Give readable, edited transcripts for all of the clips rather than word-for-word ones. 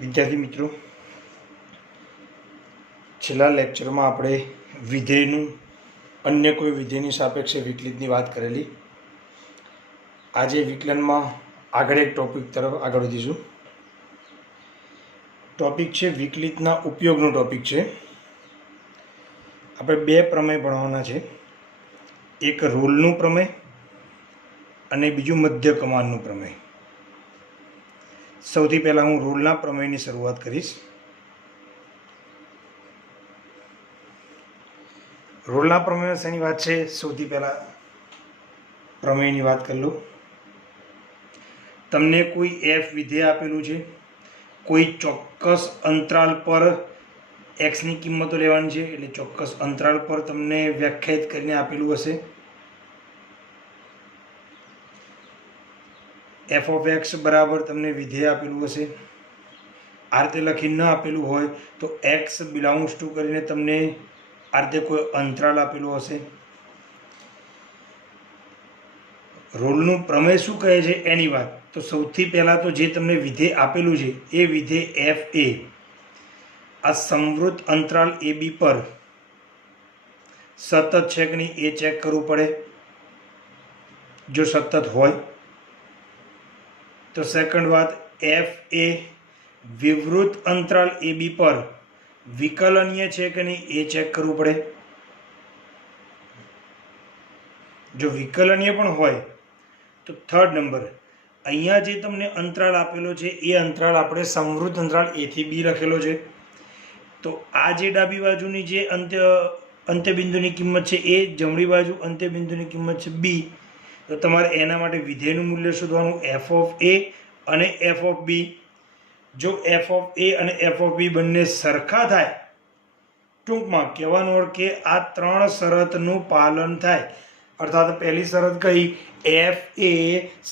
વિદ્યાર્થી મિત્રો, છેલ્લા લેક્ચરમાં આપણે વિધેયનું અન્ય કોઈ વિધેયની સાપેક્ષે વિકલિતની વાત કરેલી. આજે વિકલનમાં આગળ એક ટોપિક તરફ આગળ વધીશું. ટોપિક છે વિકલિતના ઉપયોગનો ટોપિક છે. આપણે બે પ્રમેય ભણવાના છે, એક રોલનું પ્રમેય અને બીજું મધ્ય કમાનનું પ્રમેય. સૌથી પહેલાં હું રોલના પ્રમેયની શરૂઆત કરીશ. રોલના પ્રમેયમાં શેની વાત છે? સૌથી પહેલાં પ્રમેયની વાત કરી લો. તમને કોઈ એફ વિધેય આપેલું છે, કોઈ ચોક્કસ અંતરાલ પર એક્સની કિંમતો લેવાની છે, એટલે ચોક્કસ અંતરાલ પર તમને વ્યાખ્યાયિત કરીને આપેલું હશે. એફ ઓફ એક્સ બરાબર તમને વિધેય આપેલું હશે. આ રીતે લખી ન આપેલું હોય તો એક્સ બિલોંગ્સ ટુ કરીને તમને આ રીતે કોઈ અંતરાલ આપેલું હશે. રોલનું પ્રમેય શું કહે છે એની વાત. તો સૌથી પહેલાં તો જે તમને વિધેય આપેલું છે એ વિધેય એફ એ આ સંવૃત અંતરાલ એ બી પર સતત છે કે નહીં એ ચેક કરવું પડે. જો સતત હોય તો સેકન્ડ વાત, એફ એ વિવૃત અંતરાલ એ બી પર વિકલનીય છે કે નહીં એ ચેક કરવું પડે. જો વિકલનીય પણ હોય તો થર્ડ નંબર, અહીંયા જે તમને અંતરાલ આપેલો છે એ અંતરાળ આપણે સંવૃત અંતરાલ એ થી બી લખેલો છે. તો આ જે ડાબી બાજુની જે અંત્યબિંદુની કિંમત છે એ જમણી બાજુ અંત્યબિંદુની કિંમત છે બી. તો તમારે એના માટે વિધેયનું મૂલ્ય શોધવાનું, એફ ઓફ એ અને એફ ઓફ બી. જો એફ ઓફ એ અને એફ ઓફ બી બંને સરખા થાય, ટૂંકમાં કહેવાનો અર્થ કે આ ત્રણ શરતનું પાલન થાય, અર્થાત પહેલી શરત કઈ, એફ એ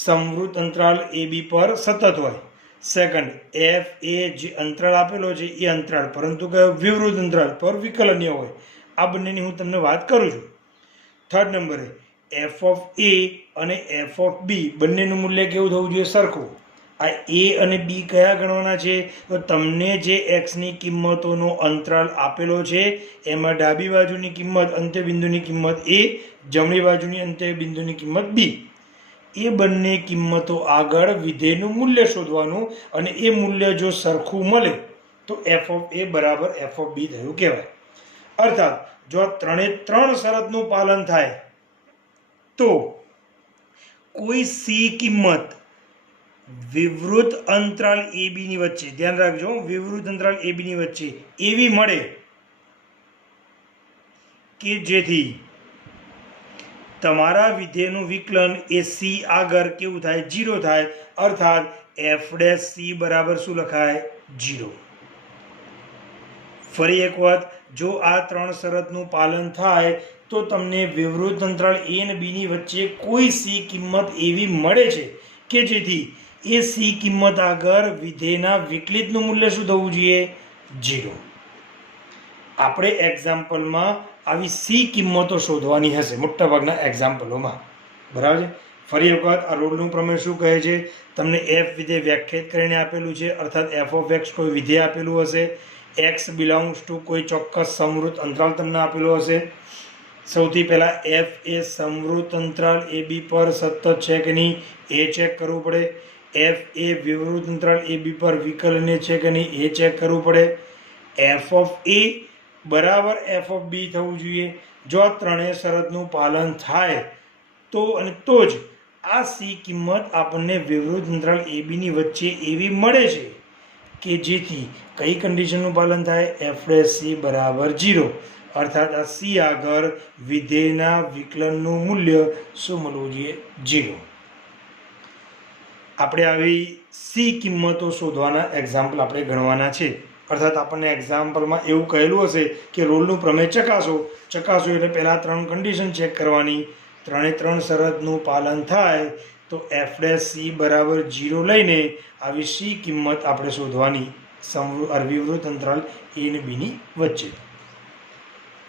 સંવૃત અંતરાલ એ બી પર સતત હોય. સેકન્ડ, એફ એ જે અંતરાળ આપેલો છે એ અંતરાળ પરંતુ કયો, વિવૃત અંતરાલ પર વિકલનીય હોય. આ બંનેની હું તમને વાત કરું છું. થર્ડ નંબરે એફ ઓફ એ અને એફ ઓફ બી બંનેનું મૂલ્ય કેવું થવું જોઈએ, સરખું. આ એ અને બી કયા ગણવાના છે? તો તમને જે એક્સની કિંમતોનો અંતરાલ આપેલો છે એમાં ડાબી બાજુની કિંમત અંત્યબિંદુની કિંમત એ, જમણી બાજુની અંત્યબિંદુની કિંમત બી. એ બંને કિંમતો આગળ વિધેયનું મૂલ્ય શોધવાનું અને એ મૂલ્ય જો સરખું મળે તો એફ ઓફ એ બરાબર એફ ઓફ બી થયું કહેવાય. અર્થાત જો આ ત્રણ શરતનું પાલન થાય તો કોઈ સી કિંમત વિવૃત અંતરાલ એ બી ની વચ્ચે, ધ્યાન રાખજો, વિવૃત અંતરાલ એ બી ની વચ્ચે એવી મળે કે જેથી તમારા વિધેયનું વિકલન એ સી આગળ કેવું થાય, 0 થાય. અર્થાત એફ ડેશ સી બરાબર શું લખાય, 0. ફરી એક વાત, જો આ ત્રણ શરતનું પાલન થાય તો તમને વિવૃત અંતરાળ એ અને બી ની વચ્ચે કોઈ સી કિંમત એવી મળે છે કે જેથી એ સી કિંમત આગળ વિધેયના વિકલિતનું મૂલ્ય શું થવું જોઈએ, 0. આપણે એક્ઝામ્પલમાં આવી સી કિંમતો શોધવાની હશે મોટાભાગના એક્ઝામ્પલોમાં, બરાબર છે. ફરી એક વખત, આ રોલનું પ્રમેય શું કહે છે? તમને એફ વિધેય વ્યાખ્યાયિત કરીને આપેલું છે, અર્થાત એફ ઓફ એક્સ કોઈ વિધેય આપેલું હશે, એક્સ બિલોંગ્સ ટુ કોઈ ચોક્કસ સંવૃત અંતરાલ તમને આપેલો હશે. સૌથી પહેલાં એફ એ સંવૃત અંતરાલ એ બી પર સતત છે કે નહીં એ ચેક કરવું પડે. એફ એ વિવૃત અંતરાલ એ બી પર વિકલનીય છે કે નહીં એ ચેક કરવું પડે. એફ ઓફ એ બરાબર એફ ઓફ બી થવું જોઈએ. જો આ ત્રણેય શરતનું પાલન થાય તો અને તો જ આ સી કિંમત આપણને વિવૃત અંતરાલ એ બીની વચ્ચે એવી મળે છે કે જેથી કઈ કન્ડિશનનું પાલન થાય, એફ ડેશ સી બરાબર 0. અર્થાત આ સી આગળ વિધેયના વિકલનનું મૂલ્ય શું મળવું જોઈએ, 0. આપણે આવી સી કિંમતો શોધવાના એક્ઝામ્પલ આપણે ગણવાના છે. અર્થાત આપણને એક્ઝામ્પલમાં એવું કહેલું હશે કે રોલનું પ્રમેય ચકાસો એટલે પહેલાં 3 કન્ડિશન ચેક કરવાની. ત્રણ શરતનું પાલન થાય તો એફ ડેશ સી બરાબર 0 લઈને આવી સી કિંમત આપણે શોધવાની વિવૃત અંતરાલ એ અને બીની વચ્ચે.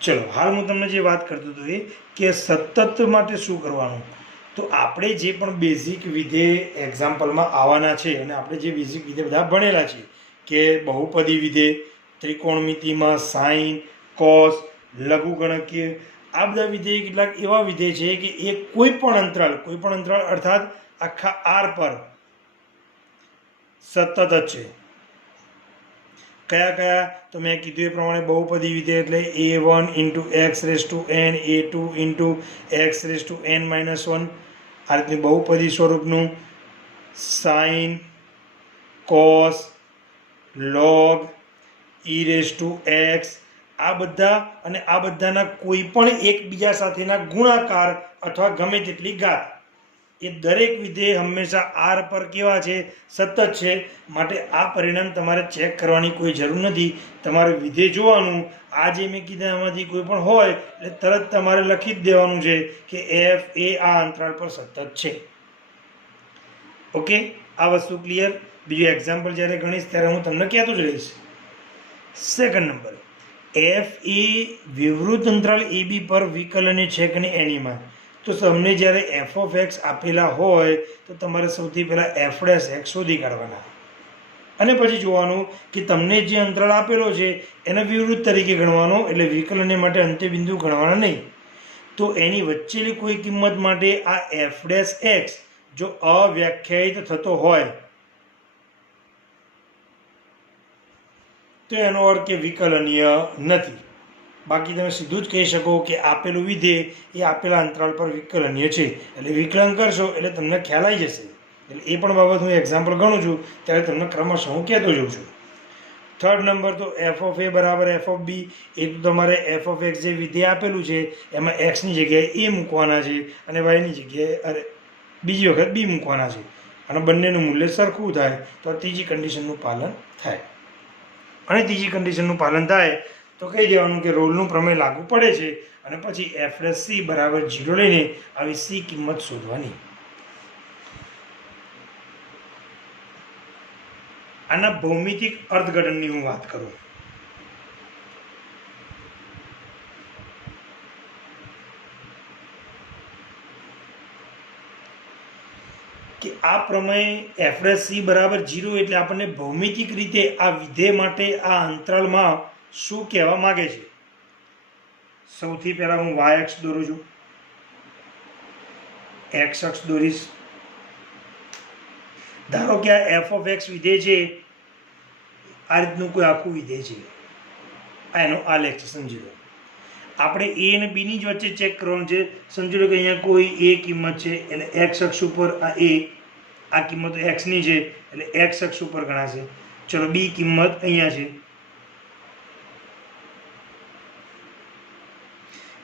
ચલો, હાલ હું તમને જે વાત કરતો હતો એ કે સતત માટે શું કરવાનું. તો આપણે જે પણ બેઝિક વિધેય એક્ઝામ્પલમાં આવવાના છે અને આપણે જે બેઝિક વિધેય બધા ભણેલા છે કે બહુપદી વિધેય, ત્રિકોણમિતિમાં સાઇન, કોસ, લઘુગણકીય, આ બધા વિધેય કેટલાક એવા વિધેય છે કે એ કોઈ પણ અંતરાળ અર્થાત આખા આર પર સતત જ છે. કયા તો મેં કીધું એ પ્રમાણે બહુપદી વિધેય એટલે a1 into x raise to n, a2 into x raise to n-1, આ રીતની બહુપદી સ્વરૂપનું, sine, cos, log, e raise to x, આ બધા અને આ બધાના કોઈ પણ એકબીજા સાથેના ગુણાકાર અથવા ગમે તેટલી ઘાત, એ દરેક વિધેય હંમેશા આર પર કેવા છે? સતત છે. માટે આ પરિણામ તમારે ચેક કરવાની કોઈ જરૂર નથી. તમારે વિધેય જોવાનું, આ જે મેં કીધા એમાંથી કોઈ પણ હોય એટલે તરત તમારે લખી જ દેવાનું છે કે એફ એ આ અંતરાળ પર સતત છે. ઓકે, આ વસ્તુ ક્લિયર. બીજું એક્ઝામ્પલ જ્યારે ગણીશ ત્યારે હું તમને કહેતો જ રહીશ. સેકન્ડ નંબર, એફ એ વિવૃત અંતરાળ એ બી પર વિકલનીય છે કે નહીં એનીમાં. તો તમને જ્યારે એફ ઓફ એક્સ આપેલા હોય તો તમારે સૌથી પહેલાં એફ ડેશ એક્સ શોધી કાઢવાના અને પછી જોવાનું કે તમને જે અંતરાળ આપેલો છે એને વિવૃત તરીકે ગણવાનો, એટલે વિકલનને માટે અંત્યબિંદુ ગણવાના નહીં. તો એની વચ્ચેની કોઈ કિંમત માટે આ એફ ડેશ એક્સ જો અવ્યાખ્યાયિત થતો હોય તો એનો અર્થ કે વિકલનીય નથી. બાકી તમે સીધું જ કહી શકો કે આપેલું વિધેય એ આપેલા અંતરાળ પર વિકલનીય છે. એટલે વિકલન કરશો એટલે તમને ખ્યાલ આવી જશે. એટલે એ પણ બાબત હું એક્ઝામ્પલ ગણું છું ત્યારે તમને ક્રમશઃ હું કહેતો જાઉં છું. થર્ડ નંબર, તો એફ ઓફ એ બરાબર એફ ઓફ બી. એ તો તમારે એફ ઓફ એક્સ જે વિધેય આપેલું છે એમાં એક્સની જગ્યાએ એ મૂકવાના છે અને વાયની જગ્યાએ બીજી વખત બી મૂકવાના છે. અને બંનેનું મૂલ્ય સરખું થાય તો ત્રીજી કન્ડિશનનું પાલન થાય. અને ત્રીજી કન્ડિશનનું પાલન થાય તો કહી દેવાનું કે રોલનું પ્રમેય લાગુ પડે છે અને પછી એફ ડેશ સી બરાબર 0 લઈને આવી સી કિંમત શોધવાની. આના ભૌમિતિક અર્થઘટનની હું વાત કરું કે આ પ્રમેય એફ ડેશ સી બરાબર 0 એટલે આપણને ભૌમિતિક રીતે આ વિધેય માટે આ અંતરાળમાં શું કહેવા માગે છે. સૌથી પહેલાં હું વાય અક્ષ દોરું છું, એક્સ અક્ષ દોરીશ. ધારો કે આ એફ ઓફ એક્સ વિધેય છે, આ રીતનું કોઈ આખું વિધેય છે, આ એનો આલેખ છે, સમજી લો. આપણે એ અને બીની જ વચ્ચે ચેક કરવાનું છે. સમજી લો કે અહીંયા કોઈ એ કિંમત છે એટલે એક્સ અક્ષ ઉપર આ કિંમત એક્સની છે એટલે એક્સ અક્ષ ઉપર ગણાશે. ચલો, બી કિંમત અહીંયા છે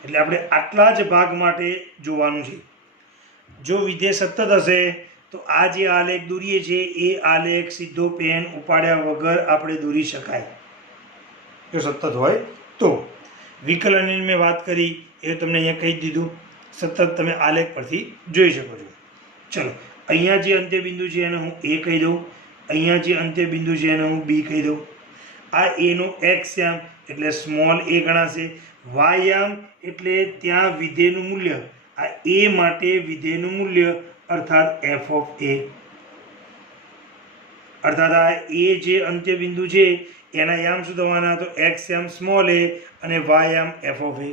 એટલે આપણે આટલા જ ભાગ માટે જોવાનું છે. જો વિધેય સતત હશે તો આ જે આલેખ દોરીએ છીએ એ આલેખ સીધો પેન ઉપાડ્યા વગર આપણે દોરી શકાય જો સતત હોય તો. વિકલનની મેં વાત કરી એ તમને અહીંયા કહી દીધું, સતત તમે આલેખ પરથી જોઈ શકો છો. ચલો, અહીંયા જે અંત્યબિંદુ છે એને હું એ કહી દઉં, અહીંયા જે અંત્યબિંદુ છે એને હું બી કહી દઉં. આ એનો એક્સ યામ એટલે સ્મોલ એ ગણાશે, વાય યામ એટલે ત્યાં વિધેયનું મૂલ્ય, આ એ માટે વિધેયનું મૂલ્ય અર્થાત એફ ઓફ એ, અર્થાત આ એ જે અંત્યબિંદુ છે એના યામ શું થવાના? તો એક્સ યામ સ્મોલ એ અને વાય યામ એફ ઓફ એ.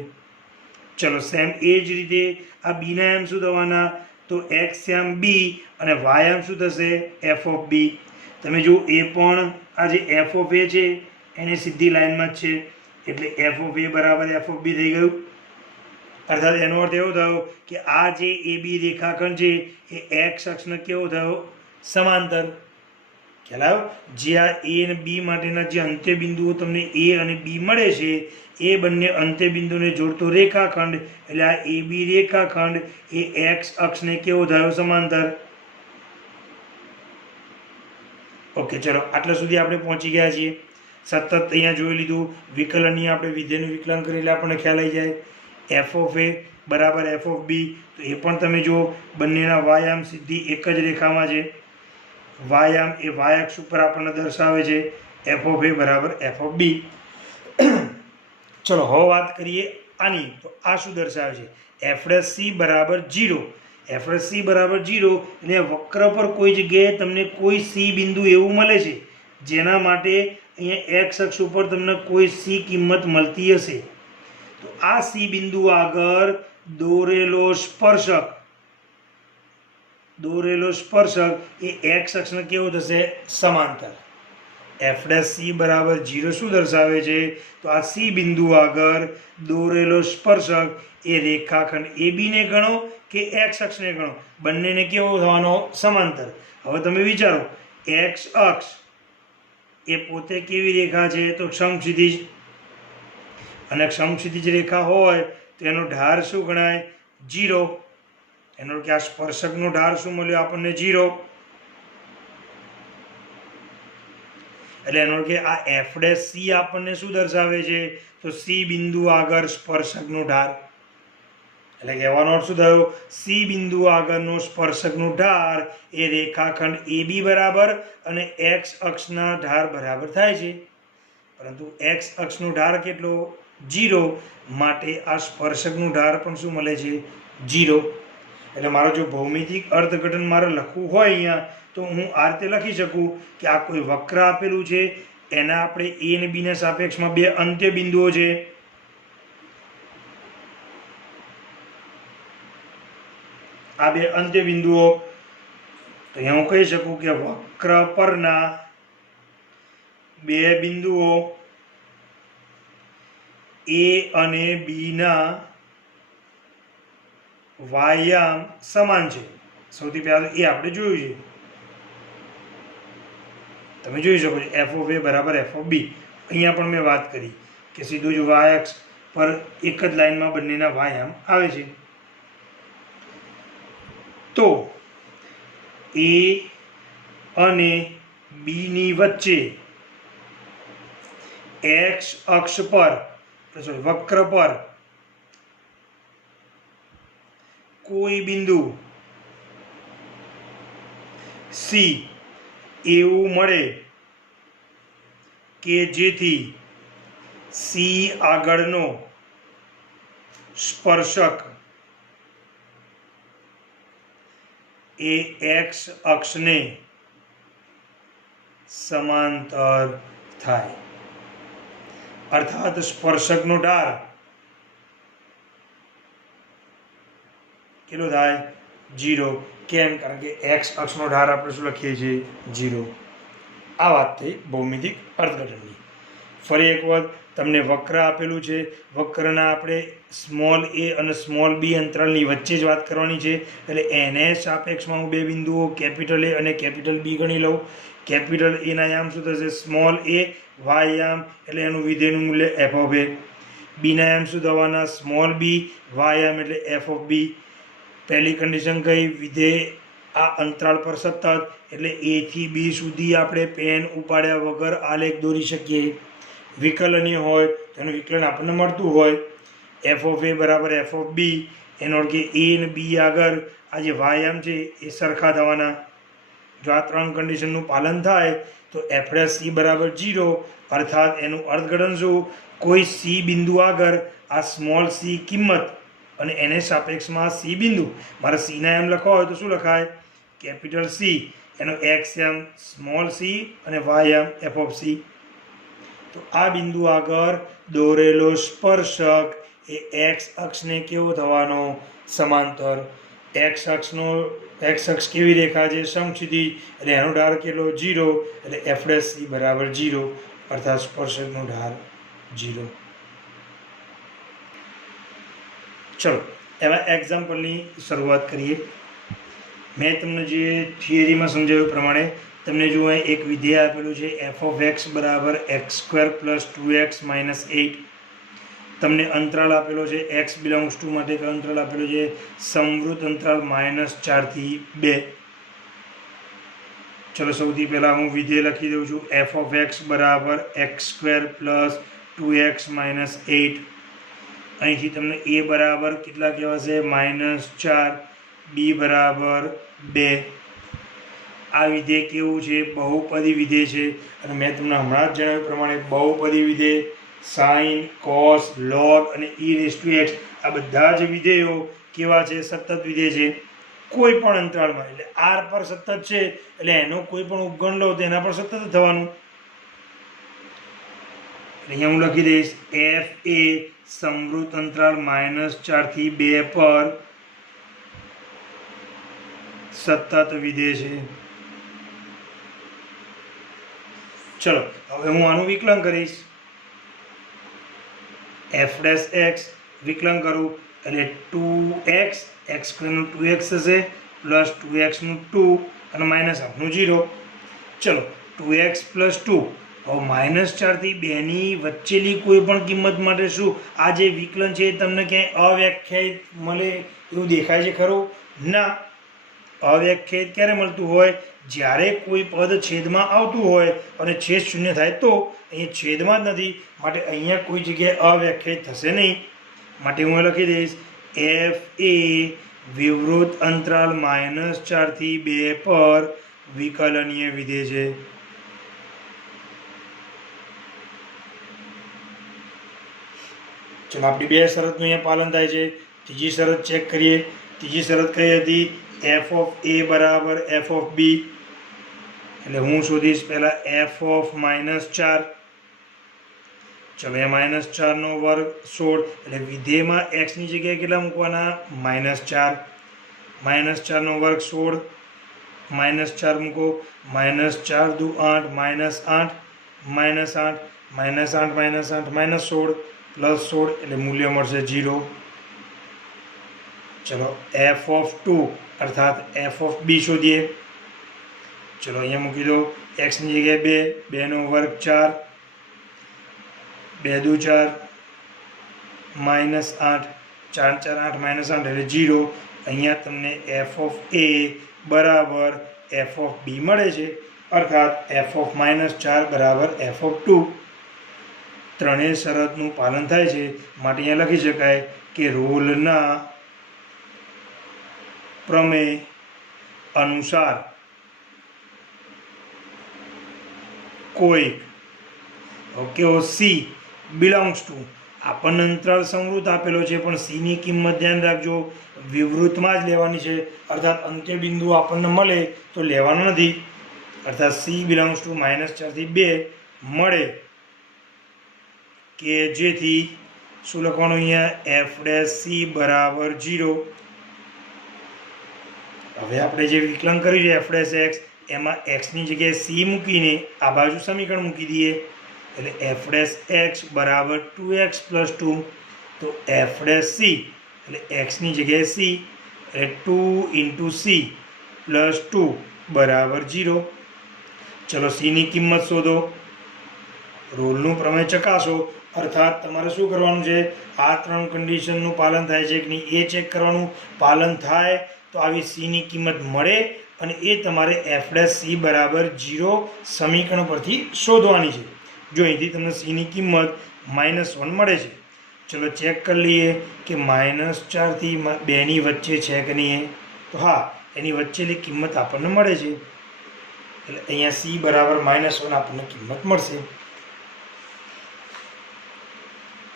ચલો, સેમ એ જ રીતે આ બીના યામ શું થવાના? તો એક્સ યામ બી અને વાય યામ શું થશે? F of b. તમે જો એ પણ આ જે એફ ઓફ એ છે એને સીધી લાઈનમાં જ છે એટલે એફ ઓફ એ બરાબર એફ ઓફ બી થઈ ગયું. અર્થાત એનો અર્થ એવો થયો કે આ જે એ બી રેખાખંડ છે એ એક્સ અક્ષને કેવો થયો? સમાંતર. ખ્યાલ આવ્યો? જે આ એ અને બી માટેના જે અંત્યબિંદુઓ તમને એ અને બી મળે છે એ બંને અંત્યબિંદુને જોડતો રેખાખંડ એટલે આ એ બી રેખાખંડ એ એક્સ અક્ષને કેવો થયો? સમાંતર. ઓકે, ચલો આટલા સુધી આપણે પહોંચી ગયા છીએ. સતત અહીંયા જોઈ લીધું. વિકલનની આપણે વિધેયનું વિકલન કરી એટલે આપણને ખ્યાલ આવી જાય. એફ ઓફ એ બરાબર એફ ઓફ બી, તો એ પણ તમે જુઓ બંનેના વાયામ સીધી એક જ રેખામાં છે. વાયામ એ વાય અક્ષ ઉપર આપણને દર્શાવે છે એફ ઓફ એ બરાબર એફ ઓફ બી. ચલો હવે વાત કરીએ આની. તો આ શું દર્શાવે છે? એફ ડેશ સી બરાબર 0. એફ ડેશ સી બરાબર 0 એટલે વક્ર પર કોઈ જગ્યાએ તમને કોઈ સી બિંદુ એવું મળે છે જેના માટે અહીંયા એક્સ અક્ષ ઉપર તમને કોઈ સી કિંમત મળતી હશે તો આ સી બિંદુ આગળ દોરેલો સ્પર્શક એ એક્સ અક્ષને કેવો થશે સમાંતર એફ ડેશ સી બરાબર 0 શું દર્શાવે છે તો આ સી બિંદુ આગળ દોરેલો સ્પર્શક એ રેખાખંડ એ બીને ગણો કે એક્સ અક્ષને ગણો બંનેને કેવો થવાનો સમાંતર હવે તમે વિચારો એક્સ અક્ષ એ પોતે કેવી રેખા છે તો સમક્ષિતિજ અને સમક્ષિતિજ રેખા હોય તો એનો ઢાળ શું ગણાય 0 એનો કે આ સ્પર્શકનો ઢાળ શું મળ્યો આપણને 0 એટલે એનો કે આ એફ ડેશ સી આપણને શું દર્શાવે છે તો સી બિંદુ આગળ સ્પર્શકનો ઢાળ એટલે કહેવાનો અર્થ શું થયો સી બિંદુ આગળનો સ્પર્શકનો ઢાળ એ રેખાખંડ એ બી બરાબર અને એક્સ અક્ષના ઢાળ બરાબર થાય છે પરંતુ એક્સ અક્ષનો ઢાળ કેટલો 0 માટે આ સ્પર્શકનું ઢાળ પણ શું મળે છે 0 એટલે મારો જો ભૌમિતિક અર્થઘટન મારે લખવું હોય અહીંયા તો હું આ રીતે લખી શકું કે આ કોઈ વક્ર આપેલું છે એના આપણે એ અને બીના સાપેક્ષમાં બે અંત્ય બિંદુઓ છે આ બે અંત્ય બિંદુઓ તો અહીંયા હું કહી શકું કે વક્ર પરના બે બિંદુઓ એ અને બીના વાયામ સમાન છે સૌથી પહેલાં એ આપણે જોયું છે તમે જોઈ શકો છો એફ ઓફ એ બરાબર એફ ઓફ બી અહીંયા પણ મેં વાત કરી કે સીધું જ વાય અક્ષ પર એક જ લાઇનમાં બંનેના વાયામ આવે છે તો એ અને બીની વચ્ચે એક્સ અક્ષ પર વક્ર પર કોઈ બિંદુ સી એવું મળે કે જેથી સી આગળનો સ્પર્શક એ એક્સ અક્ષને સમાંતર થાય અર્થાત સ્પર્શકનો ઢાળ કેટલો થાય 0 કેમ કારણ કે એક્સ અક્ષનો ઢાળ આપણે શું લખીએ છીએ 0 આ વાત થઈ ભૌમિતિક અર્થઘટનની ફરી એક વખત તમને વક્ર આપેલું છે વક્રના આપણે સ્મોલ એ અને સ્મોલ બી અંતરાલની વચ્ચે જ વાત કરવાની છે એટલે એને સાપેક્ષમાં હું બે બિંદુઓ કેપિટલ એ અને કેપિટલ બી ગણી લઉં કેપિટલ એના યામ શું થશે સ્મોલ એ વાય યામ એટલે એનું વિધેયનું મૂલ્ય એફ ઓફ એ બીના યામ શું થવાના સ્મોલ બી વાય યામ એટલે એફ ઓફ બી પહેલી કન્ડિશન કઈ વિધેય આ અંતરાળ પર સતત એટલે એ થી બી સુધી આપણે પેન ઉપાડ્યા વગર આલેખ દોરી શકીએ વિકલનીય હોય તેનું વિકલન આપણને મળતું હોય એફ ઓફ એ બરાબર એફ ઓફ બી એનો અર્થ કે એ અને બી આગળ આ જે વાયામ છે એ સરખા થવાના જો આ ત્રણ કન્ડિશનનું પાલન થાય તો એફ ડેશ સી બરાબર 0 અર્થાત એનું અર્થઘટન શું કોઈ સી બિંદુ આગળ આ સ્મોલ સી કિંમત અને એને સાપેક્ષમાં સી બિંદુ મારે સીના એમ લખવા હોય તો શું લખાય કેપિટલ સી એનો એક્સ એમ સ્મોલ સી અને વાય એમ એફ ઓફ સી તો આ બિંદુ આગળ દોરેલો સ્પર્શક એ એક્સ અક્ષને કેવો થવાનો સમાંતર એક્સ અક્ષ કેવી રેખા છે સમક્ષિતિજ એટલે એનો ઢાળ કેટલો 0 એટલે એફ ડેશ સી બરાબર 0 અર્થાત સ્પર્શકનો ઢાળ 0 ચલો એવા એક્ઝામ્પલની શરૂઆત કરીએ મેં તમને જે થિયરીમાં સમજાવ્યું પ્રમાણે તમને જો અહીં એક વિધેય આપેલું છે એફ ઓફ એક્સ બરાબર x² + 2x - 8 તમને અંતરાલ આપેલો છે x બિલોંગ્સ ટુ માટે એક અંતરાલ આપેલો છે સમવૃત્ત અંતરાલ -4 થી 2 ચલો સૌથી પહેલાં હું વિધેય લખી દઉં છું એફ ઓફ એક્સ બરાબર x² + 2x - 8 અહીંથી તમને a બરાબર કેટલા કહેવાશે -4 b બરાબર 2 આ વિધેય કેવું છે બહુપદી વિધેય છે અને મેં તમને હમણાં જ જણાવ્યું પ્રમાણે બહુપદી વિધેય સાઇન કોસ લોગ અને e⁻x આ બધા જ વિધેયો કેવા છે સતત વિધેય છે કોઈ પણ અંતરાળમાં એટલે r પર સતત છે એટલે એનો કોઈ પણ ઉપગણ લો તો એના પર સતત થવાનું અહીંયા હું લખી દઈશ એફ એ સમવૃત્ત અંતરાલ -4 થી 2 પર સતત વિધેય છે. ચલો હવે હું આનું વિકલન કરીશ. એફ ડેશ એક્સ વિકલન કરું એટલે 2x એક્સ સ્ક્વેરનું 2x થશે પ્લસ 2x નું 2 અને માઇનસ હાફનું 0. ચલો 2x પ્લસ 2. હવે -4 થી 2 ની વચ્ચેની કોઈ પણ કિંમત માટે શું આ જે વિકલન છે એ તમને ક્યાંય અવ્યાખ્યાયિત મળે એવું દેખાય છે ખરું? ના. અવ્યાખ્યાયિત ક્યારે મળતું હોય? જ્યારે કોઈ પદ છેદમાં આવતું હોય અને છેદ શૂન્ય થાય તો. અહીં છેદમાં જ નથી માટે અહીંયા કોઈ જગ્યાએ અવ્યાખ્યાયિત થશે નહીં. માટે હું લખી દઈશ એફ એ વિવૃત અંતરાલ -4 થી 2 પર વિકલનીય વિધેય છે. ચલો આપણી બે શરતનું અહીંયા પાલન થાય છે. ત્રીજી શરત ચેક કરીએ. ત્રીજી શરત કઈ હતી? એફ ઓફ એ બરાબર એફ ઓફ બી. એટલે હું શોધીશ પહેલાં એફ ઓફ -4. ચલો એ -4 નો વર્ગ 16 એટલે વિધેયમાં એક્સની જગ્યાએ કેટલા મૂકવાના? -4. -4 નો વર્ગ 16 -4 મૂકો. -4 દુ 8 -8 -8 -8 -8 -16 +16 એટલે મૂલ્ય મળશે 0. ચલો એફ ઓફ 2 અર્થાત એફ ઓફ બી શોધીએ. ચલો અહીંયા મૂકી દો એક્સની જગ્યાએ 2 નો વર્ગ 4 2 દુ 4 -8 4 4 8 -8 એટલે 0. અહીંયા તમને એફ ઓફ એ બરાબર એફ ઓફ બી મળે છે અર્થાત એફ ઓફ -4 બરાબર એફ ઓફ 2. ત્રણેય શરતનું પાલન થાય છે માટે અહીંયા લખી શકાય કે રોલના પ્રમેય અનુસાર કોઈ સી બિલોંગ્સ ટુ આપણને અંતરાલ સમવૃત્ત આપેલો છે પણ સીની કિંમત ધ્યાન રાખજો વિવૃતમાં જ લેવાની છે અર્થાત અંત્ય બિંદુ આપણને મળે તો લેવાનો નથી. અર્થાત સી બિલોંગ્સ ટુ -4 થી 2 મળે કે જેથી શું લખવાનું અહીંયા એફ ડેશ સી બરાબર 0. હવે આપણે જે વિકલન કર્યું છે એફ ડેશ એક્સ એમાં એક્સની જગ્યાએ સી મૂકીને આ બાજુ સમીકરણ મૂકી દઈએ એટલે એફ ડેશ એક્સ બરાબર 2x + 2. તો એફ ડેશ સી એટલે એક્સની જગ્યાએ સી એટલે 2 × સી + 2 બરાબર 0. ચલો સીની કિંમત શોધો. રોલનું પ્રમેય ચકાસો અર્થાત તમારે શું કરવાનું છે? આ ત્રણ કન્ડિશનનું પાલન થાય છે કે નહીં એ ચેક કરવાનું. પાલન થાય તો આવી સીની કિંમત મળે અને એ તમારે એફ ડેશ સી બરાબર 0 સમીકરણ પરથી શોધવાની છે. જો અહીંથી તમને સીની કિંમત -1 મળે છે. ચલો ચેક કરી લઈએ કે -4 થી 2 ની વચ્ચે છે કે નહીં. તો હા એની વચ્ચેની કિંમત આપણને મળે છે એટલે અહીંયા સી બરાબર -1 આપણને કિંમત મળશે.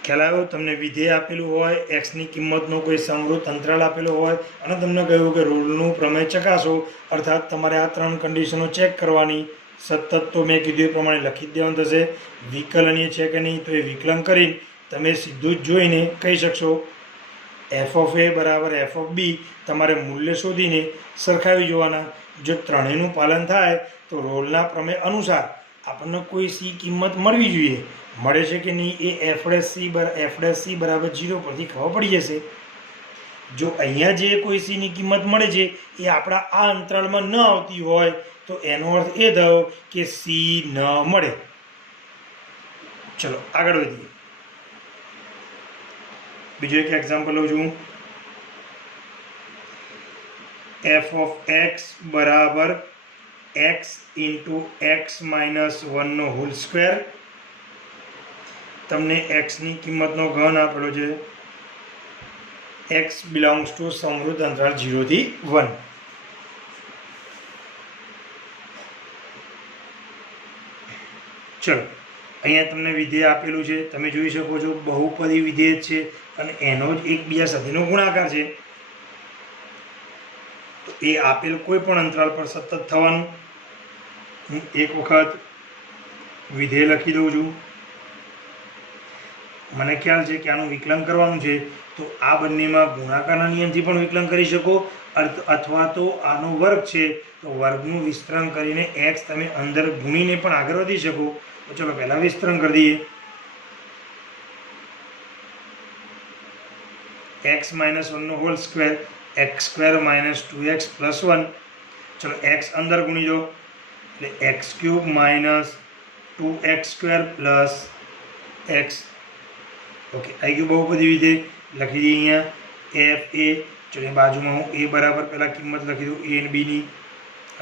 ખ્યાલ આવ્યો? તમને વિધેય આપેલું હોય એક્સની કિંમતનો કોઈ સમવૃત્ત અંતરાલ આપેલો હોય અને તમને કહ્યું કે રોલનું પ્રમેય ચકાસો અર્થાત તમારે આ ત્રણ કન્ડિશનો ચેક કરવાની. સતત તો મેં કીધું એ પ્રમાણે લખી જ દેવાનું થશે. વિકલનીય છે કે નહીં તો એ વિકલન કરીને તમે સીધું જ જોઈને કહી શકશો એફ ઓફ એ બરાબર એફ ઓફ બી. તમારે મૂલ્ય શોધીને સરખાવી જોવાના. જો ત્રણેયનું પાલન થાય તો રોલના પ્રમેય અનુસાર આપણને કોઈ સી કિંમત મળવી જોઈએ. મળે છે કે નહીં એ એફ ડેશ સી બરાબર 0 પરથી ખબર પડી જશે. જો અહીંયા જે કોઈ સીની કિંમત મળે છે એ આપણા આ અંતરાળમાં ન આવતી હોય તો એનો અર્થ એ થયો કે સી ન મળે. ચલો આગળ વધીએ. બીજું એક એક્ઝામ્પલ લઉં છું. એફ ઓફ એક્સ બરાબર x × x - 1² તમને એક્સની કિંમતનો ઘન આપેલો છે. એક્સ બિલોંગ્સ ટુ સમવૃત્ત અંતરાલ 0 થી 1. ચલો અહીંયા તમને વિધેય આપેલું છે તમે જોઈ શકો છો બહુપદી વિધેય છે અને એનો જ એકબીજા સાથેનો ગુણાકાર છે. તો એ આપેલ કોઈ પણ અંતરાલ પર સતત થવાનું. હું એક વખત વિધેય લખી દઉં છું. મને ખ્યાલ છે કે આનું વિકલન કરવાનું છે, તો આ બંનેમાં ગુણાકારના નિયમથી પણ વિકલન કરી શકો, અથવા તો આનો વર્ગ છે તો વર્ગનું વિસ્તરણ કરીને એક્સ તમે અંદર ગુણીને પણ આગળ વધી શકો. તો ચલો પહેલાં વિસ્તરણ કરી દઈએ. x માઇનસ વનનો whole square, x square minus 2x plus 1. ચલો એક્સ અંદર ગુણી દો એટલે x cube minus 2x square plus x. Okay, આવી ગયું બહુપદી વિધેય. લખી દઈએ અહીંયા એફ એ. ચલો એ બાજુમાં હું એ બરાબર પહેલાં કિંમત લખી દઉં એ અને બીની.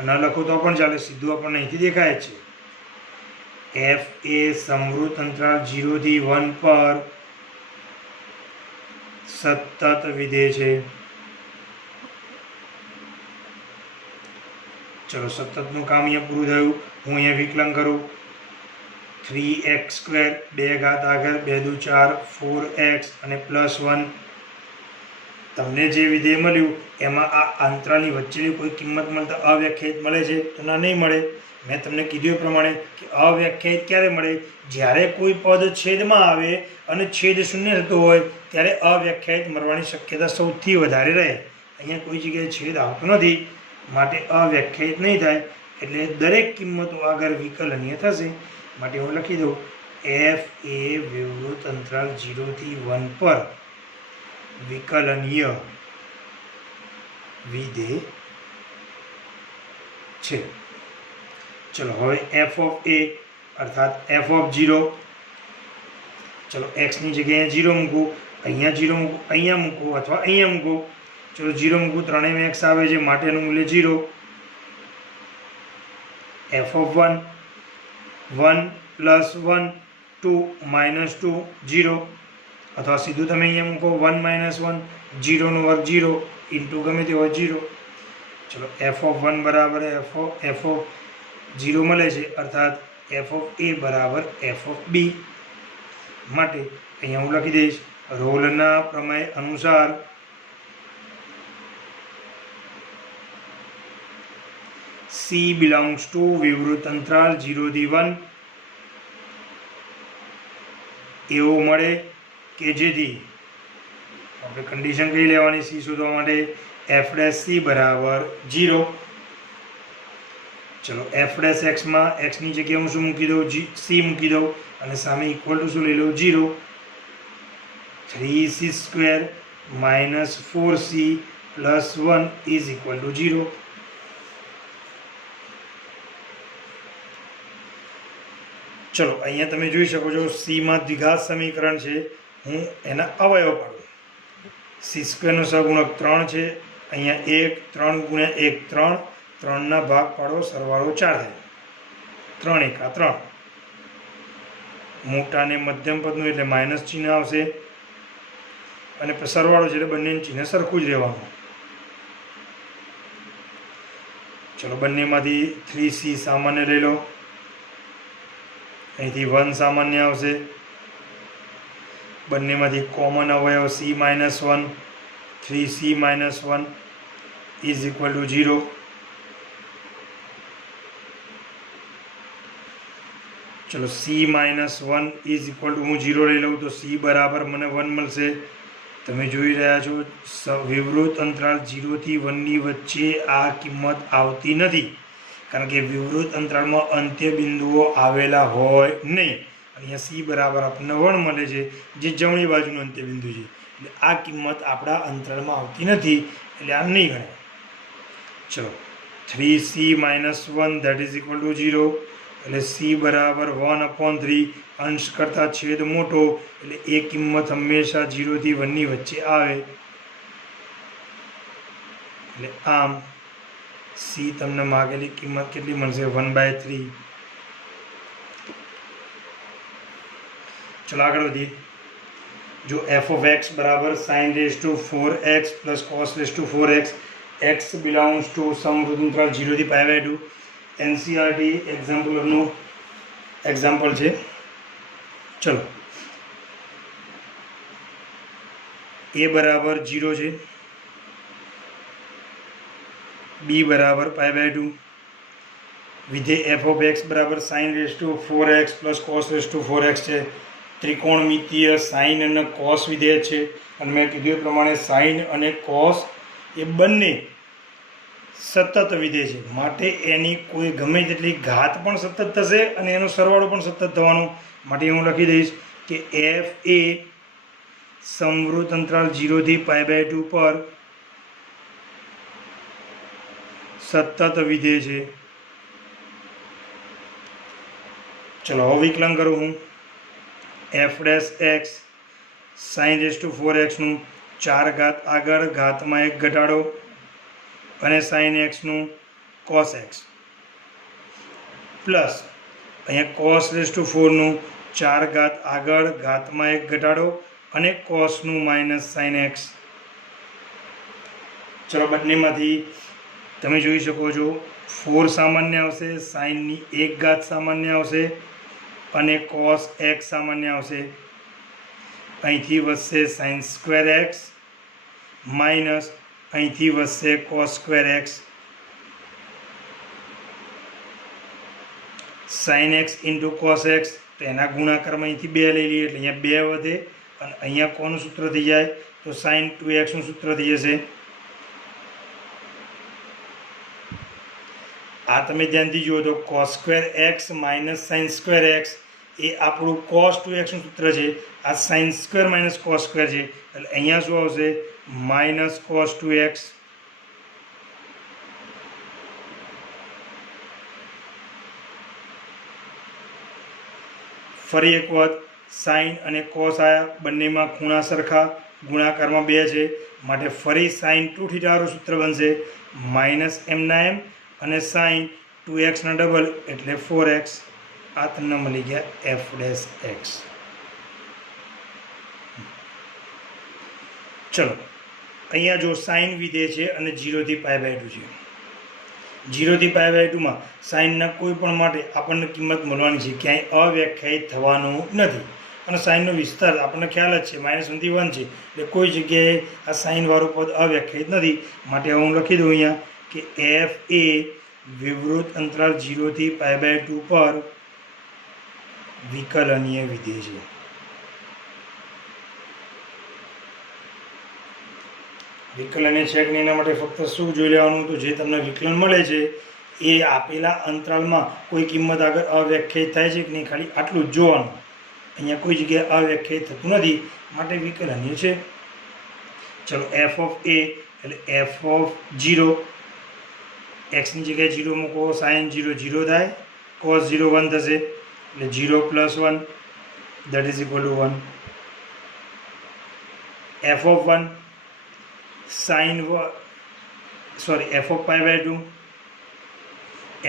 ન લખો તો પણ ચાલે, સીધું આપણને અહીંથી દેખાય જ છે. એફ એ સમૃદ્ધ અંતરાલ 0 થી 1 પર સતત વિધેય છે. ચલો સતતનું કામ અહીંયા પૂરું થયું. હું અહીંયા વિકલન કરું. 3x સ્ક્વેર 2 ઘાત આગળ 2 દુ 4 4x અને પ્લસ 1. તમને જે વિધેય મળ્યું એમાં આ અંતરાલની વચ્ચેની કોઈ કિંમત મળતા અવ્યાખ્યાયિત મળે છે તો ના નહીં મળે. મેં તમને કીધું એ પ્રમાણે કે અવ્યાખ્યાયિત ક્યારે મળે? જ્યારે કોઈ પદ છેદમાં આવે અને છેદ શૂન્ય થતો હોય ત્યારે અવ્યાખ્યાયિત મળવાની શક્યતા સૌથી વધારે રહે. અહીંયા કોઈ જગ્યાએ છેદ આવતો નથી માટે અવ્યાખ્યાયિત નહીં થાય, એટલે દરેક કિંમતો આગળ વિકલનીય થશે. માટે હું લખી દઉં એફ એ વિવૃત અંતરાલ 0 થી 1 પર વિકલનીય વિધેય છે. ચલો હવે એફ ઓફ એ અર્થાત એફ ઓફ 0. ચલો એક્સની જગ્યાએ 0 મૂકું, અહીંયા 0 મૂકું, અહીંયા મૂકું અથવા અહીંયા મૂકું. ચલો 0 મૂકું, ત્રણેયમાં એક્સ આવે છે માટેનું મૂલ્ય 0. એફ ઓફ 1 1 પ્લસ 1 2 માઇનસ 2 0, અથવા સીધું તમે અહીંયા મૂકો 1 માઇનસ 1 0નો વર્ગ 0 ઇન્ટુ ગમે તે હોય 0. ચલો એફ ઓફ 1 બરાબર એફ ઓફ 0 મળે છે, અર્થાત એફ ઓફ એ બરાબર એફ ઓફ બી. માટે અહીંયા હું લખી દઈશ રોલના પ્રમેય અનુસાર C belongs to વિવૃત અંતરાલ 0 થી 1 એવો મળે કે જેથી આપણે કન્ડિશન કઈ લેવાની C શોધવા માટે એફ ડેશ C બરાબર 0. ચલો એફ ડેશ એક્સમાં એક્સની જગ્યાએ હું શું મૂકી દઉં? C મૂકી દઉં અને સામે ઇક્વલ ટુ શું લઈ લઉં? 0. 3c square minus 4c plus 1 is equal to 0. ચલો અહીંયા તમે જોઈ શકો છો સીમાં દ્વિઘાત સમીકરણ છે. હું એના અવયવ પાડું. સી સ્ક્વેરનો સહગુણક 3 છે, અહીંયા 1 3 ગુણ્યા 1 3, 3ના ભાગ પાડો સરવાળો 4 થાય. 3 એકા 3. મોટા ને મધ્યમ પદનું એટલે માઇનસ ચિહ્ન આવશે અને સરવાળો છે એટલે બંનેનું ચિહ્ન સરખું જ રહેવાનું. ચલો બંનેમાંથી 3c સામાન્ય લઈ લો, અહીંથી 1 સામાન્ય આવશે. બંનેમાંથી કોમન અવયવ c minus 1, 3c minus 1 is equal to 0. ચલો c minus 1 is equal to હું 0 લઈ લઉં તો c બરાબર મને 1 મળશે. તમે જોઈ રહ્યા છો વિવૃત અંતરાલ 0 થી 1ની વચ્ચે આ કિંમત આવતી નથી, કારણ કે વિવૃત અંતરાળમાં અંત્ય બિંદુઓ આવેલા હોય નહીં. અહીંયા c બરાબર આપણને 1 મળે છે, જે જમણી બાજુનું અંત્ય બિંદુ છે. એટલે આ કિંમત આપણા અંતરાળમાં આવતી નથી, એટલે આ નહીં ગણાય. ચલો 3c minus 1 that is equal to 0. એટલે c બરાબર 1/3. અંશ કરતાં છેદ મોટો એટલે એ કિંમત હંમેશા 0 થી 1ની વચ્ચે આવે. એટલે આમ c તમને માગેલી કિંમત કેટલી મળશે? 1/3. ચલો આગળ વધીએ. જો f of x બરાબર sin raised to 4x plus cos raised to 4x, x belongs to સમવૃદ્ધ અંતરાલ 0 થી π/2. NCERT એક્ઝામ્પલનું એક્ઝામ્પલ છે. ચલો a બરાબર 0 છે, b બરાબર π/2, વિધેય f of x બરાબર sin raised to 4x plus cos raised to 4x છે. ત્રિકોણમિતીય સાઇન અને કોસ વિધેય છે, અને મેં કીધું એ પ્રમાણે સાઇન અને કોસ એ બંને સતત વિધેય છે, માટે એની કોઈ ગમે તેટલી ઘાત પણ સતત થશે અને એનો સરવાળો પણ સતત થવાનો. માટે હું લખી દઈશ કે એફ એ સમવૃત્ત અંતરાલ 0 થી π/2 પર સતત વિધેય છે. ચલો હવે વિકલન કરું હું. એફ ડેશ એક્સ sin⁴x નું 4 ઘાત આગળ ઘાતમાં 1 ઘટાડો અને sin x નું cos x પ્લસ અહીંયા cos⁴ નું 4 ઘાત આગળ ઘાતમાં 1 ઘટાડો અને cos નું માઇનસ sin x. ચલો બંનેમાંથી તમે જોઈ શકો છો 4 સામાન્ય આવશે, સાઇનની 1 ઘાત સામાન્ય આવશે અને cos x સામાન્ય આવશે. અહીંથી વધશે sin²x માઇનસ અહીંથી વધશે cos²x. sin x into cos x તો એના ગુણાકારમાં અહીંથી 2 લઈ લઈએ એટલે અહીંયા 2 વધે અને અહીંયા કોનું સૂત્ર થઈ જાય તો sin2x નું સૂત્ર થઈ જશે. આ તમે ધ્યાનથી જુઓ તો cos²x માઇનસ sin²x એ આપણું cos2x નું સૂત્ર છે, આ sin² માઇનસ cos² છે એટલે અહીંયા શું આવશે માઇનસ cos2x. ફરી એક વખત સાઇન અને કોસ આયા, બંનેમાં ખૂણા સરખા, ગુણાકારમાં 2 છે માટે ફરી sin2θ વાળું સૂત્ર બનશે માઇનસ m/m અને sin2x ના ડબલ એટલે 4x. આ તમને મળી ગયા f ડેશ x. ચલો અહીંયા જો સાઇન વિધેય છે અને 0 થી π/2 છે. 0 થી π/2 માં સાઇનના કોઈ પણ માટે આપણને કિંમત મળવાની છે, ક્યાંય અવ્યાખ્યાયિત થવાનું નથી અને સાઇનનો વિસ્તાર આપણને ખ્યાલ જ છે -1 થી 1 છે એટલે કોઈ જગ્યાએ આ સાઇનવાળું પદ અવ્યાખ્યાયિત નથી. માટે હું લખી દઉં અહીંયા કે f એ વિવૃત અંતરાલ 0 થી π/2 પર વિકલનીય વિધેય છે. વિકલનીય છે કે એના માટે ફક્ત શું જોઈ લેવાનું તો જે તમને વિકલન મળે છે એ આપેલા અંતરાલમાં કોઈ કિંમત આગળ અવ્યાખ્યાયિત થાય છે કે નહીં ખાલી આટલું જ જોવાનું. અહીંયા કોઈ જગ્યાએ અવ્યાખ્યાયિત થતું નથી માટે વિકલનીય છે. ચલો f ઓફ a એટલે f ઓફ 0 x ની જગ્યાએ 0 મૂકો, sin 0 0 થાય, cos 0 1 થશે એટલે 0 + 1 that is equal to 1. f of 1 f of π/2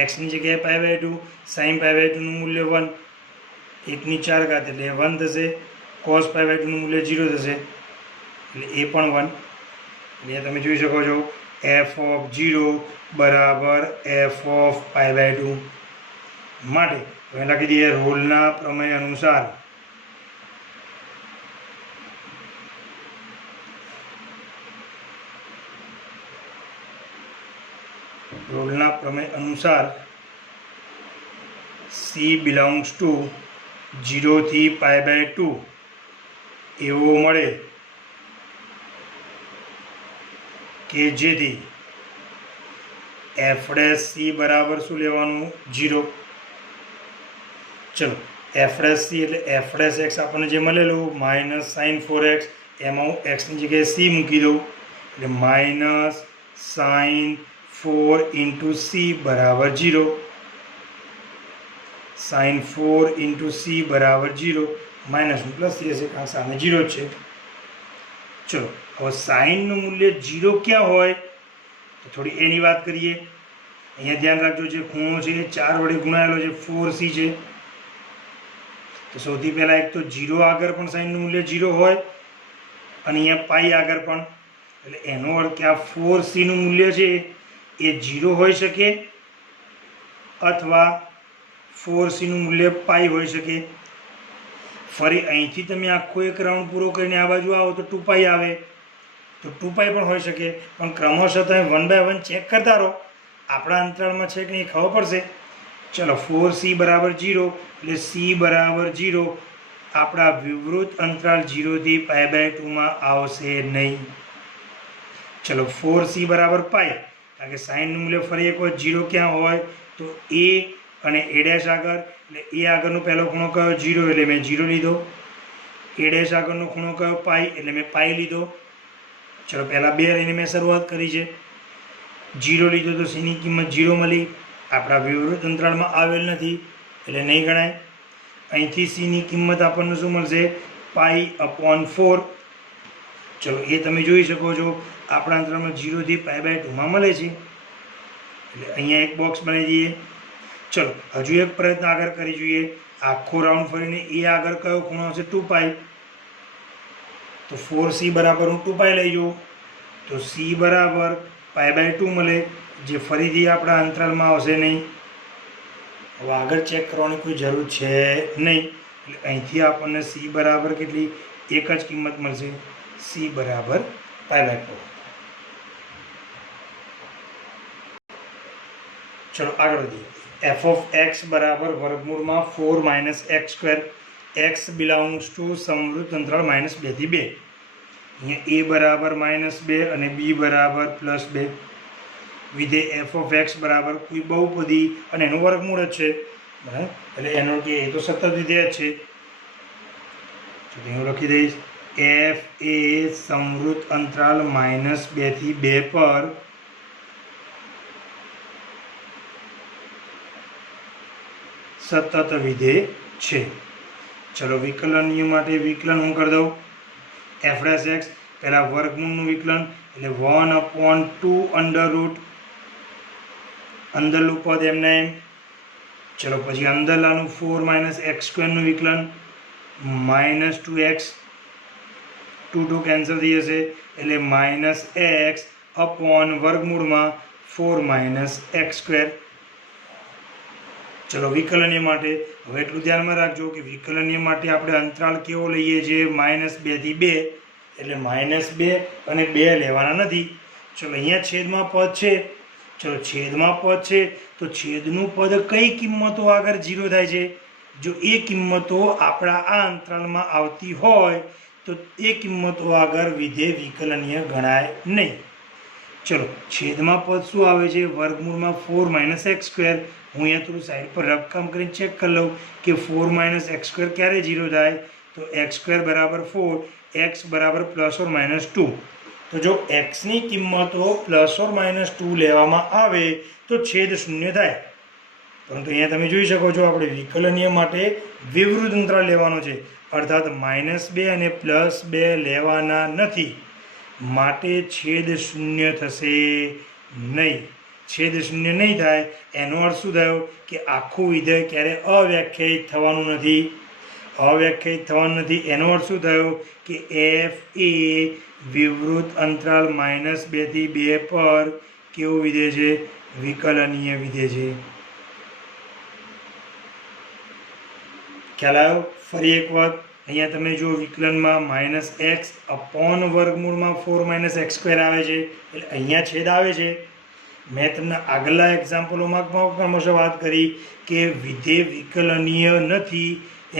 x ની જગ્યાએ π/2 sin π/2 નું મૂલ્ય 1, 1 ની 4 ઘાત એટલે 1 થશે, cos π/2 નું મૂલ્ય 0 થશે એટલે એ પણ 1. એટલે તમે જોઈ શકો છો f of 0 બરાબર f of π/2. માટે હવે લખી દઈએ રોલના પ્રમેય અનુસાર C belongs to 0 થી π/2 એવો મળે કે જેથી f' c બરાબર શું લેવાનું 0. ચલો f' c એટલે f' x આપણને જે મળેલું -sin4x એમાં હું x ની જગ્યાએ c મૂકી દઉં એટલે -sin4 × c બરાબર 0. sin4 × c બરાબર 0 માઇનસનું પ્લસ થઈ જશે કારણ સામે 0 જ છે. ચલો હવે સાઇનનું મૂલ્ય 0 ક્યાં હોય તો થોડી એની વાત કરીએ. અહીંયા ધ્યાન રાખજો જે ખૂણો છે એ 4 વડે ગુણાયેલો છે 4c છે તો સૌથી પહેલાં એક તો 0 આગળ પણ સાઇનનું મૂલ્ય 0 હોય અને અહીંયા પાઈ આગળ પણ, એટલે એનો અર્થ કે આ 4c નું મૂલ્ય છે એ 0 હોઈ શકે અથવા 4c નું મૂલ્ય પાઈ હોઈ શકે. ફરી અહીંથી તમે આખો એક રાઉન્ડ પૂરો કરીને આ બાજુ આવો તો 2π આવે તો 2π પણ હોઈ શકે, પણ ક્રમશઃ તમે 1/1 ચેક કરતા રહો આપણા અંતરાળમાં છે કે નહીં ખબર પડશે. ચલો 4c બરાબર 0 એટલે c બરાબર 0 આપણા વિવૃત અંતરાલ 0 થી π/2 માં આવશે નહીં. ચલો 4c બરાબર પાઈ, કારણ કે સાઈનનું મૂલ્ય ફરી એક વખત 0 ક્યાં હોય તો a અને a' આગળ, એટલે a આગળનો પહેલો ખૂણો કયો 0 એટલે મેં 0 લીધો, a' આગળનો ખૂણો કયો પાઈ એટલે મેં પાઈ લીધો. ચલો પહેલાં 2 લઈને મેં શરૂઆત કરી છે, 0 લીધો તો c ની કિંમત 0 મળી, આપણા વિવૃત અંતરાળમાં આવેલ નથી એટલે નહીં ગણાય. અહીંથી c ની કિંમત આપણને શું મળશે π/4. ચલો એ તમે જોઈ શકો છો આપણા અંતરાળમાં 0 થી π/2 માં મળે છે, એટલે અહીંયા એક બોક્સ બનાવી દઈએ. ચલો હજુ એક પ્રયત્ન આગળ કરી જોઈએ. આખો રાઉન્ડ ફરીને એ આગળ કયો ખૂણો હશે 2π, તો 4c બરાબર હું 2π લઈ જાઉં તો c બરાબર π/2 મળે, જે ફરીથી આપણા અંતરાલમાં આવશે નહીં. હવે આગળ ચેક કરવાની કોઈ જરૂર છે નહીં, એટલે અહીંથી આપણને c બરાબર કેટલી એક જ કિંમત મળશે, c બરાબર π/4. ચલો આગળ વધીએ. f of x બરાબર વર્ગમૂળમાં 4 - x², x બિલોંગ્સ ટુ સમવૃત્ત અંતરાળ -2 થી 2. અહીંયા a બરાબર -2 અને b બરાબર +2. વિધેય f of x બરાબર કોઈ બહુપદી અને એનું વર્ગમૂળ જ છે, બરાબર, એટલે એનો કે એ તો સતત વિધેય જ છે. તો હું લખી દઈશ f એ સમવૃત્ત અંતરાલ -2 થી 2 પર સતત વિધેય છે. ચલો વિકલન નિયમ માટે વિકલન હું કરી દઉં. f'(x) પહેલાં વર્ગમૂળનું વિકલન એટલે 1/2 અંડર અંદરનું પદ એમને એમ. ચલો પછી અંદરલાનું 4 - x² નું વિકલન -2x, 2 કેન્સલ થઈ જશે એટલે -x અપોન વર્ગમૂળમાં 4 - x². ચલો વિકલનીય માટે હવે એટલું ધ્યાનમાં રાખજો કે વિકલનીય માટે આપણે અંતરાળ કેવો લઈએ છીએ -2 થી 2, એટલે -2 અને 2 લેવાના નથી. ચલો અહીંયા છેદમાં પદ છે, ચલો છેદમાં પદ છે તો છેદનું પદ કઈ કિંમતો આગળ 0 થાય છે, જો એ કિંમતો આપણા આ અંતરાલમાં આવતી હોય તો એ કિંમતો આગળ વિધેય વિકલનીય ગણાય નહીં. ચલો છેદમાં પદ શું આવે છે વર્ગમૂળમાં 4 - x². હું અહીંયા થોડું સાઈડ પર રફકામ કરીને ચેક કરી લઉં કે 4 - x² ક્યારે 0 થાય, તો x² બરાબર 4, x બરાબર +or-2. તો જો xની કિંમતો +or-2 લેવામાં આવે તો છેદ 0 થાય. પરંતુ અહીંયા તમે જોઈ શકો છો આપણે વિકલનીય માટે વિવૃત અંતરાળ લેવાનો છે, અર્થાત -2 અને +2 લેવાના નથી, માટે છેદ 0 થશે નહીં. છેદ 0 નહીં થાય એનો અર્થ શું થયો કે આખું વિધેય ક્યારે અવ્યાખ્યાયિત થવાનું નથી. અવ્યાખ્યાયિત થવાનું નથી એનો અર્થ શું થયો કે f એ વિવૃત અંતરાળ -2 થી 2 પર કેવું વિધેય છે, વિકલનીય વિધેય છે. ખ્યાલ આવ્યો? ફરી એક વખત અહીંયા તમે જો વિકલનમાં -x અપોન વર્ગમૂળમાં 4 - x² આવે છે, એટલે અહીંયા છેદ આવે છે. મેં તમને આગલા એક્ઝામ્પલોમાં ક્રમશઃ વાત કરી કે વિધેય વિકલનીય નથી,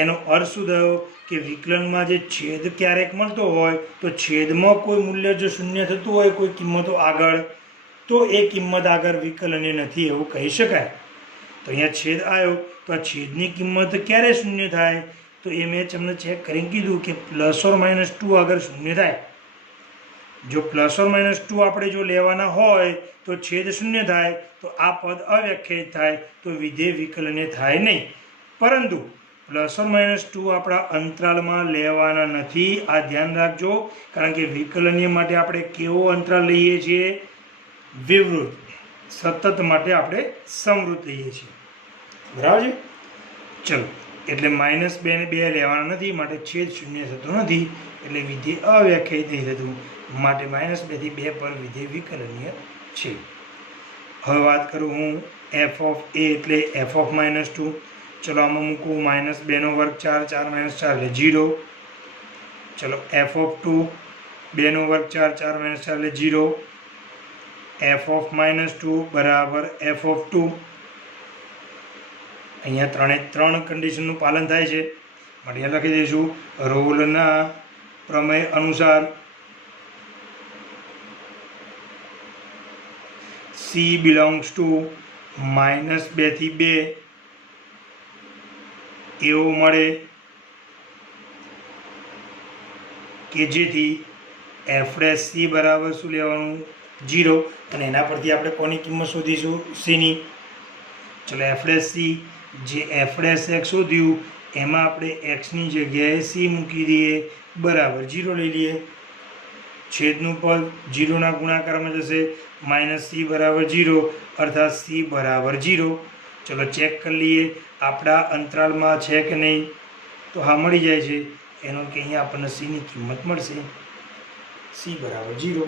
એનો અર્થ શું થયો કે વિકલનમાં જે છેદ ક્યારેક મળતો હોય તો છેદમાં કોઈ મૂલ્ય જો 0 થતું હોય કોઈ કિંમતો આગળ, તો એ કિંમત આગળ વિકલનીય નથી એવું કહી શકાય. તો અહીંયા છેદ આવ્યો તો આ છેદની કિંમત ક્યારે 0 થાય, તો એ મેં તમને ચેક કરીને કીધું કે +or-2 આગળ 0 થાય. જો +or-2 આપણે જો લેવાના હોય તો છેદ 0 થાય, તો આ પદ અવ્યાખ્યાયિત થાય, તો વિધેય વિકલનીય થાય નહીં. પરંતુ +or-2 આપણા અંતરાલમાં લેવાના નથી, આ ધ્યાન રાખજો, કારણ કે વિકલનીય માટે આપણે કેવો અંતરાલ લઈએ છીએ, વિવૃત. સતત માટે આપણે સમવૃત્ત લઈએ છીએ, બરાબર છે. ચલો એટલે -2 ને 2 લેવાના નથી, માટે છેદ 0 થતો નથી, એટલે વિધેય અવ્યાખ્યાયિત નહીં થતું, માટે -2 થી 2 પર વિધેય વિકલનીય છે. હવે વાત કરું હું f of a એટલે f of -2. ચલો આમાં મૂકું -2 વર્ગ 4, 4 - 4 એટલે 0. ચલો f of 2 2 વર્ગ 4, 4 - 4 એટલે 0. f of -2 બરાબર f of 2. અહીંયા 3 કન્ડિશનનું પાલન થાય છે. માટે લખી દઈશું રોલના પ્રમેય અનુસાર C બિલોંગ્સ ટુ -2 થી 2 એવો મળે કે જેથી f' c બરાબર શું લેવાનું 0 અને એના પરથી આપણે કોની કિંમત શોધીશું cની. ચલો f' c જે f' x શોધ્યું એમાં આપણે xની જગ્યાએ c મૂકી દઈએ બરાબર 0 લઈ લઈએ. છેદનું પદ 0ના ગુણાકારમાં જશે -c બરાબર 0 અર્થાત c બરાબર 0. ચલો ચેક કરી લઈએ આપણા અંતરાળમાં છે કે નહીં. તો હા મળી જાય છે. એનો કે અહીંયા આપણને cની કિંમત મળશે c બરાબર 0.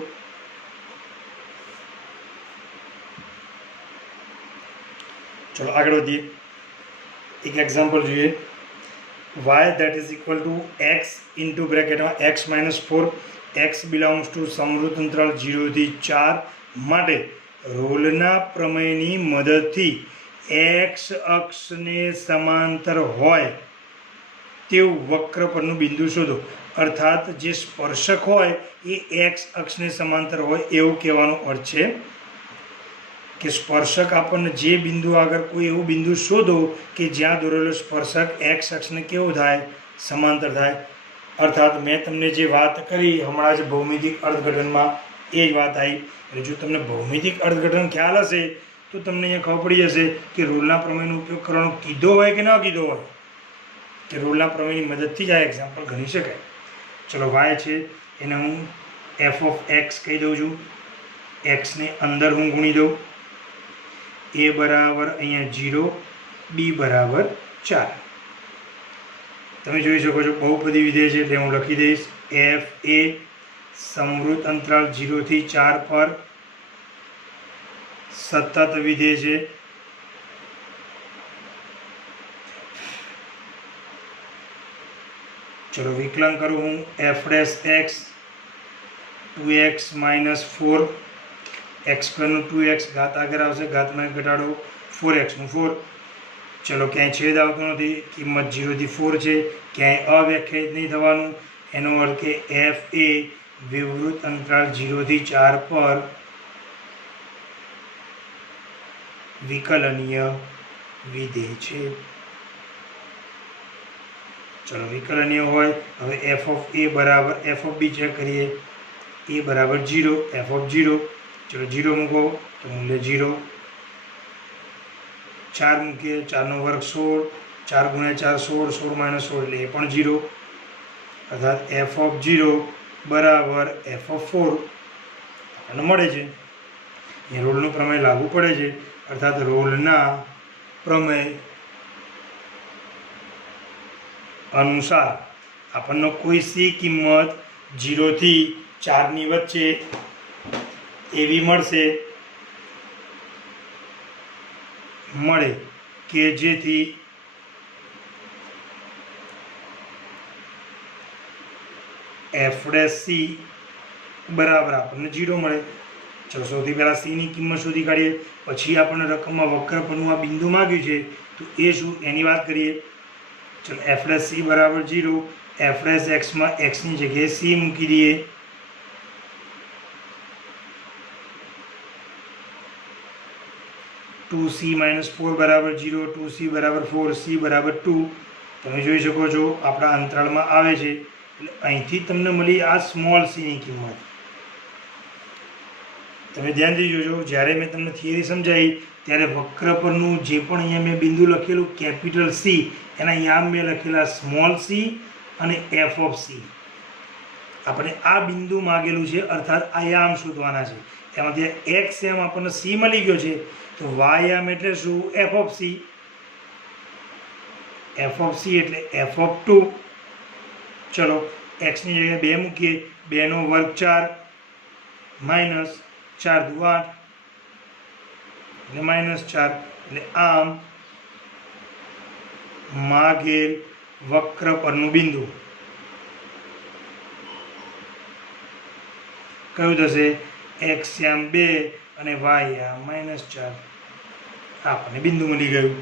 ચલો આગળ વધીએ. એક એક્ઝામ્પલ જોઈએ. y that is equal to x into બ્રેકેટમાં x - 4 x belongs to સમૃદ્ધ અંતરાળ 0 થી 4 માટે રોલના પ્રમેયની મદદથી x અક્ષને સમાંતર હોય તેવું વક્ર પરનું બિંદુ શોધો. અર્થાત જે સ્પર્શક હોય એ x અક્ષને સમાંતર હોય એવું કહેવાનો અર્થ છે કે સ્પર્શક આપણને જે બિંદુ આગળ કોઈ એવું બિંદુ શોધો કે જ્યાં દોરેલો સ્પર્શક x અક્ષને કેવો થાય સમાંતર થાય. અર્થાત મેં તમને જે વાત કરી હમણાં જ ભૌમિતિક અર્થઘટનમાં એ જ વાત આવી. એટલે જો તમને ભૌમિતિક અર્થઘટન ખ્યાલ હશે તો તમને અહીંયા ખબર પડી જશે કે રોલના પ્રમેયનો ઉપયોગ કરવાનો કીધો હોય કે ન કીધો હોય કે રોલના પ્રમેયની મદદથી જ આ એક્ઝામ્પલ ગણી શકાય. ચલો y છે એને હું f(x) કહી દઉં છું. xને અંદર હું ગુણી દઉં. a બરાબર અહીંયા 0 b બરાબર 4. તમે જોઈ શકો છો બહુપદી વિધેય છે એટલે હું લખી દઈશ f એ સમૃદ્ધ અંતરાળ 0 થી 4 પર સતત વિધેય છે. ચલો વિકલન કરું હું f'(x) 2x - 4 x² નું 2x ઘાત આગળ આવશે ઘાતમાં ઘટાડો 4x નું 4. ચલો ક્યાંય છેદ આવતો નથી. કિંમત 0 થી 4 છે. ક્યાંય અવ્યાખ્યાયિત નહીં થવાનું. એનો અર્થ કે f એ વિવૃત અંતરાળ 0 થી 4 પર વિકલનીય વિધેય છે. ચલો વિકલનીય હોય હવે f(a) બરાબર f(b) ચેક કરીએ. a બરાબર 0 f(0) ચલો 0 મૂકો તો મૂલ્ય 0. 4 મૂકીએ 4 નો વર્ગ 16 4 ગુણ્યા 4 16 16 એટલે એ પણ 0. અર્થાત f(0) બરાબર f(4) આપણને મળે છે. એ રોલનો પ્રમેય લાગુ પડે છે. અર્થાત રોલના પ્રમેય અનુસાર આપણને કોઈ સી કિંમત 0 થી 4ની વચ્ચે એવી મળે કે જેથી f' c બરાબર આપણને 0 મળે. ચલો સૌથી પહેલાં સીની કિંમત શોધી કાઢીએ. પછી આપણને રકમમાં વક્ર પરનું આ બિંદુ માગ્યું છે તો એ શું એની વાત કરીએ. ચલો f' c બરાબર 0 f' x માં xની જગ્યાએ c મૂકી દઈએ. (2c - 4) બરાબર 0 2c બરાબર 4 c બરાબર 2. તમે જોઈ શકો છો આપણા અંતરાળમાં આવે છે એટલે અહીંથી તમને મળી આ સ્મોલ સીની કિંમત. તમે ધ્યાનથી જોજો જ્યારે મેં તમને થિયરી સમજાવી ત્યારે વક્ર પરનું જે પણ અહીંયા મેં બિંદુ લખેલું કેપિટલ સી એના યામ મેં લખેલા સ્મોલ સી અને f(c). આપણે આ બિંદુ માગેલું છે અર્થાત આ યામ શોધવાના છે. એમાંથી x યામ આપણને c મળી ગયો છે તો y યામ એટલે શું f(c). f(c) એટલે f(2). ચલો x ની જગ્યાએ 2 મૂકીએ 2 નો વર્ગ 4 માઇનસ 4 દુ 8 એટલે -4 એટલે આમ માગેલ વક્ર પરનું બિંદુ કયું થશે x યામ 2 અને y યામ -4. આપણને બિંદુ મળી ગયું.